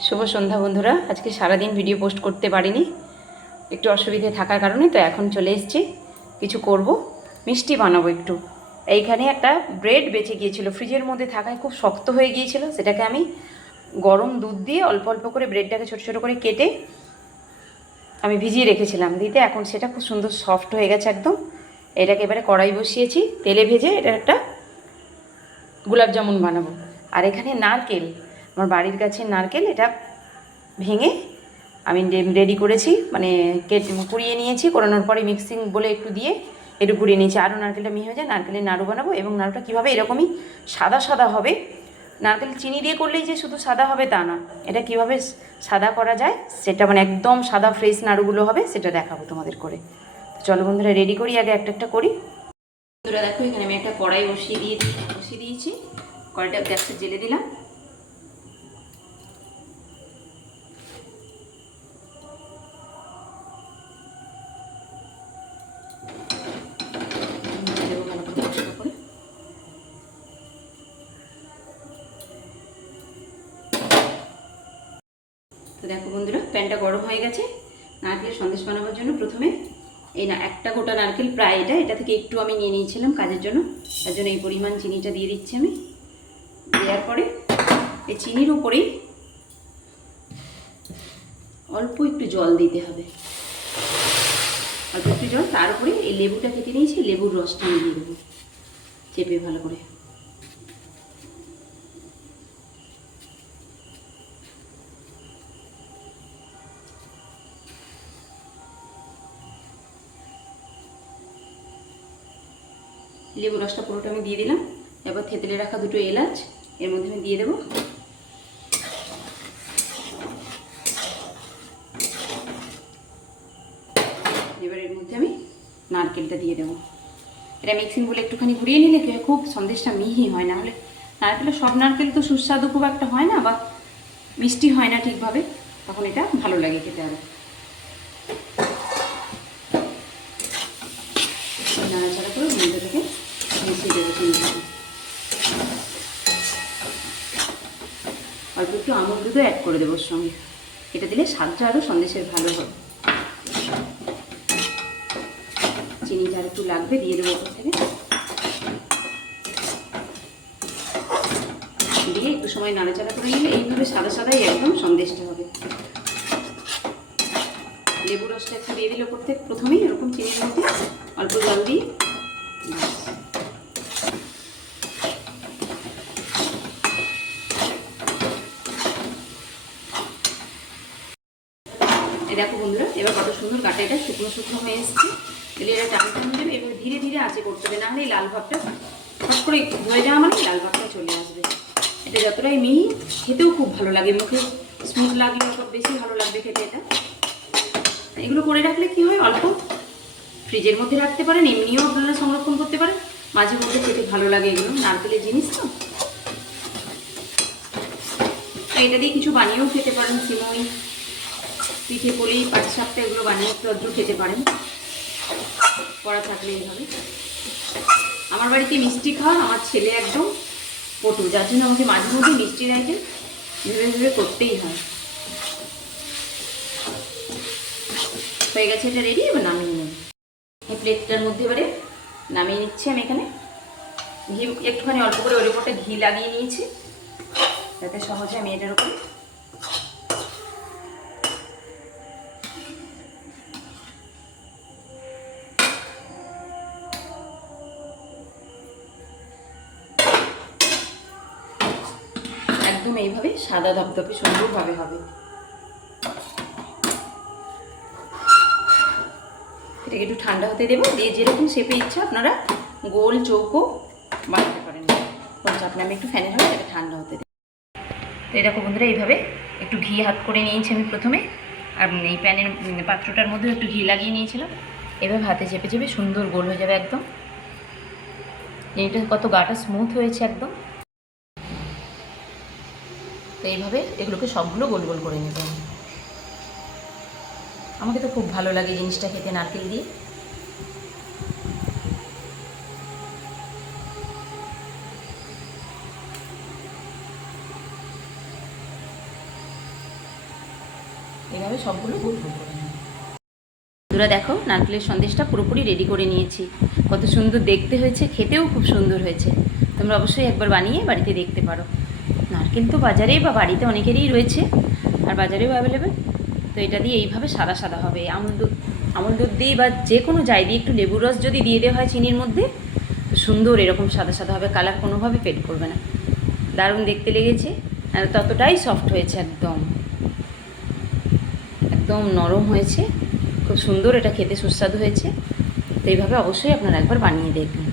শুভ সন্ধ্যা বন্ধুরা। আজকে সারাদিন ভিডিও পোস্ট করতে পারিনি। একটু অসুবিধে থাকার কারণে তো এখন চলে এসেছি। কিছু করব। মিষ্টি বানাবো একটু। এইখানে একটা ব্রেড বেঁচে গিয়েছিল। ফ্রিজের মধ্যে থাকায় খুব শক্ত হয়ে গিয়েছিল। সেটাকে আমি গরম দুধ দিয়ে অল্প অল্প করে ব্রেডটাকে ছোটো ছোটো করে কেটে আমি ভিজিয়ে রেখেছিলাম। দিতে এখন সেটা খুব সুন্দর সফট হয়ে গেছে একদম। এটাকে এবারে কড়াই বসিয়েছি। তেলে ভেজে এটার একটা গোলাপ জামুন বানাবো। আর এখানে নারকেল। আমার বাড়ির কাছে নারকেল, এটা ভেঙে আমি রেডি করেছি মানে কেটে কুড়িয়ে নিয়েছি, করানোর পরে মিক্সিং বলে একটু দিয়ে একটু কুড়িয়ে নিয়েছি। আরও নারকেলটা মিহি হয়ে যায়, নারকেলের নাড়ু বানাবো এবং নাড়ুটা কীভাবে এরকমই সাদা সাদা হবে, নারকেল চিনি দিয়ে করলেই যে শুধু সাদা হবে তা না, এটা কীভাবে সাদা করা যায়, সেটা মানে একদম সাদা ফ্রেশ নাড়ুগুলো হবে, সেটা দেখাবো তোমাদের করে। চলো বন্ধুরা রেডি করি, আগে একটা একটা করি। বন্ধুরা দেখো, এখানে আমি একটা কড়াই বসিয়ে দিয়ে বসিয়ে দিয়েছি, কড়াইটা গ্যাসটা জেলে দিলাম দেবো ভালো করে কষ্ট করে। তো দেখো বন্ধুরা, প্যানটা গরম হয়ে গেছে। নারকেল সন্দেশ বানাবার জন্য প্রথমে এই না একটা গোটা নারকেল, প্রায় এটা এটা থেকে একটু আমি নিয়ে নিয়েছিলাম কাজের জন্য। তার জন্য এই পরিমাণ চিনিটা দিয়ে দিচ্ছি আমি। দেওয়ার পরে এই চিনির উপরেই অল্প একটু জল দিতে হবে। অল্প একটু জল, তার উপরে এই লেবুটা কেটে নিয়েছি, লেবুর রসটা দিয়ে দেবো। চেপে ভালো করে। লেবু রসটা পুরোটা আমি দিয়ে দিলাম। এবার থেতলে রাখা দুটো এলাচ, এর মধ্যে আমি দিয়ে দেবো। এবার এর মধ্যে আমি নারকেলটা দিয়ে দেবো। এটা মিক্সিং বলে একটুখানি ঘুরিয়ে নিলে খুব সন্দেশটা মিহি হয় না হলে নারকেলের সব নারকেল তো সুস্বাদু খুব একটা হয় না বা মিষ্টি হয় না ঠিকভাবে, তখন এটা ভালো লাগে খেতে আরও নাড়াচাড়া করে মধ্যে থেকে মিশিয়ে দেবো চিনিটা অল্প একটু আমল দুধও অ্যাড করে দেবো সঙ্গে। এটা দিলে স্বাদটা আরও সন্দেশের ভালো হবে। চিনিটা আর একটু লাগবে, দিয়ে দেবো ওপর থেকে। দিয়ে একটু সময় নাড়াচাড়া করে নিলে এইভাবে সাদা সাদাই একদম সন্দেশটা হবে। লেবু রসটা একটু দিয়ে দিলে ওপর থেকে প্রথমেই এরকম চিনির মধ্যে অল্প জল দিয়ে দেখো বন্ধুরা, এবার কত সুন্দর কাটা এটা শুকনো শুকনো হয়ে এসছে। এলে এটা টান টান যাবে এবার ধীরে ধীরে আঁচে করতে হবে নাহলে এই লাল ভাবটা ফট করে হয়ে যাওয়া মানে লাল ভাবটা চলে আসবে। এটা যতটাই মিহি, খেতেও খুব ভালো লাগে, মুখে স্মুথ লাগলে সব বেশি ভালো লাগবে খেতে এটা। এগুলো করে রাখলে কি হয়, অল্প ফ্রিজের মধ্যে রাখতে পারেন, এমনিও আপনারা সংরক্ষণ করতে পারেন, মাঝে মধ্যে খেতে ভালো লাগে এগুলো, নারকেলের জিনিস তো এটা দিয়ে কিছু বানিয়েও খেতে পারেন, সিমই পিঠে পুলি পাটিসাপটা এগুলো বানিয়ে আধটু খেতে পারেন। করা থাকলে এইভাবে। আমার বাড়িতে মিষ্টি খাওয়া আমার ছেলে একদম পটু, যার জন্য আমাকে মাঝে মধ্যে মিষ্টির আইটেম ভেবে ভেবে করতেই হয়। হয়ে গেছে এটা রেডি এবার নামিয়ে নেব এই প্লেটটার মধ্যে এবারে নামিয়ে নিচ্ছি আমি এখানে। ঘি, একটুখানি অল্প করে ওর উপরটা ঘি লাগিয়ে নিয়েছি। যাতে সহজে আমি এটার উপরে এইভাবে সাদা ধপধপে সুন্দরভাবে হবে। এটাকে একটু ঠান্ডা হতে দেবো, দিয়ে যেরকম শেপে ইচ্ছা আপনারা গোল চৌকো বানাতে পারেন। চাপ আমি একটু ফ্যানের হবে ঠান্ডা হতে দেবো। তো এই দেখো বন্ধুরা, এইভাবে একটু ঘি হাত করে নিয়েছি আমি প্রথমে, আর এই প্যানের পাত্রটার মধ্যে একটু ঘি লাগিয়ে নিয়েছিলাম। এভাবে হাতে চেপে চেপে সুন্দর গোল হয়ে যাবে একদম। জিনিসটা কত গাটা স্মুথ হয়েছে একদম। তো এইভাবে এগুলোকে সবগুলো গোল গোল করে নেব। আমাকে তো খুব ভালো লাগে জিনিসটা খেতে নারকেল দিয়ে। এইভাবে সবগুলো গোল গোল করে বন্ধুরা দেখো, নারকেলের সন্দেশটা পুরোপুরি রেডি করে নিয়েছি। কত সুন্দর দেখতে হয়েছে, খেতেও খুব সুন্দর হয়েছে। তোমরা অবশ্যই একবার বানিয়ে বাড়িতে দেখতে পারো। নারকেল তো বাজারে বা বাড়িতে অনেকেরই রয়েছে, আর বাজারেও অ্যাভেলেবেল তো এটা দিয়ে এইভাবে সাদা সাদা হবে। আমুল দুধ আমুল দুধ দিয়ে বা যে কোনো যাই দিয়ে একটু লেবুর রস যদি দিয়ে দেওয়া হয় চিনির মধ্যে, সুন্দর এরকম সাদা সাদা হবে, কালার কোনোভাবে ফেড করবে না। দারুণ দেখতে লেগেছে, আর ততটাই সফট হয়েছে একদম। একদম নরম হয়েছে, খুব সুন্দর এটা খেতে সুস্বাদু হয়েছে। তো এইভাবে অবশ্যই আপনারা একবার বানিয়ে দেখবেন।